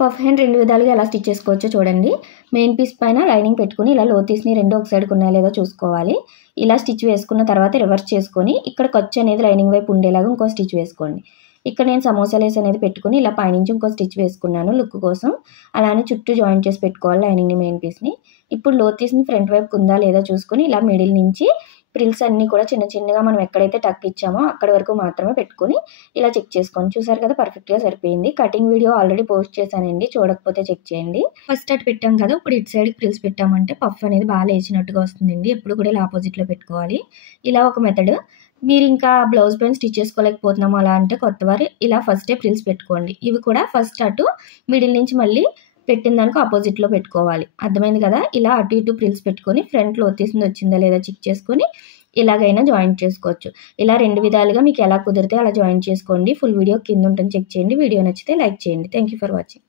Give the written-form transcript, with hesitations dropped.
Puff hand 2 విధాలుగా ఎలా stitch చేసుకోవచ్చో చూడండి. మెయిన్ పీస్ పైన లైనింగ్ పెట్టుకొని ఇలా లోతీస్‌ని 2 ఒక సైడ్‌కి ఉన్నాయో లేదో చూసుకోవాలి. ఇలా స్టిచ్ వేసుకున్న తర్వాత రివర్స్ చేసుకొని ఇక్కడ ఖర్చు అనేది లైనింగ్ వైపు ఉండేలాగా ఇంకో స్టిచ్ వేసుకోండి. ఇక్కడ నేను సమోసా లేస్ అనేది పెట్టుకొని ఇలా పైనుంచి ఇంకో స్టిచ్ వేసుకున్నాను లుక్ కోసం. అలానే చుట్టూ జాయింట్ చేసి పెట్టుకోవాలి లైనింగ్‌ని మెయిన్ పీస్‌ని. ఇప్పుడు లోతీస్‌ని ఫ్రంట్ వైపుకి ఉందా లేదా చూసుకొని ఇలా మిడిల్ నుంచి ఫ్రిల్స్ అన్నీ కూడా చిన్న చిన్నగా మనం ఎక్కడైతే టక్ ఇచ్చామో అక్కడి వరకు మాత్రమే పెట్టుకొని ఇలా చెక్ చేసుకోండి. చూసారు కదా పర్ఫెక్ట్‌గా సరిపోయింది. కటింగ్ వీడియో ఆల్రెడీ పోస్ట్ చేశానండి. చూడకపోతే చెక్ చేయండి. ఫస్ట్ అటు పెట్టాం కదా! ఇప్పుడు ఇటు సైడ్‌కి ఫ్రిల్స్ పెట్టామంటే పఫ్ అనేది బాగా లేచినట్టుగా వస్తుందండి. ఎప్పుడు కూడా ఇలా ఆపోజిట్‌లో పెట్టుకోవాలి. ఇలా ఒక మెథడ్. మీరు ఇంకా బ్లౌజ్ పైన స్టిచ్ చేసుకోలేకపోతున్నాము అలా అంటే కొత్తవారు ఇలా ఫస్టే ఫ్రిల్స్ పెట్టుకోండి. ఇవి కూడా ఫస్ట్ అటు మిడిల్ నుంచి మళ్ళీ పెట్టిన దానికి ఆపోజిట్‌లో పెట్టుకోవాలి. అర్థమైంది కదా! ఇలా అటు ఇటు ఫ్రిల్స్ పెట్టుకొని ఫ్రంట్ లోతీసింది వచ్చిందా లేదా చెక్ చేసుకొని ఇలాగైనా జాయింట్ చేసుకోవచ్చు. ఇలా 2 విధాలుగా మీకు ఎలా కుదిరితే అలా జాయింట్ చేసుకోండి. ఫుల్ వీడియో కింద ఉంటుంది చెక్ చేయండి. వీడియో నచ్చితే లైక్ చేయండి. Thank you for watching.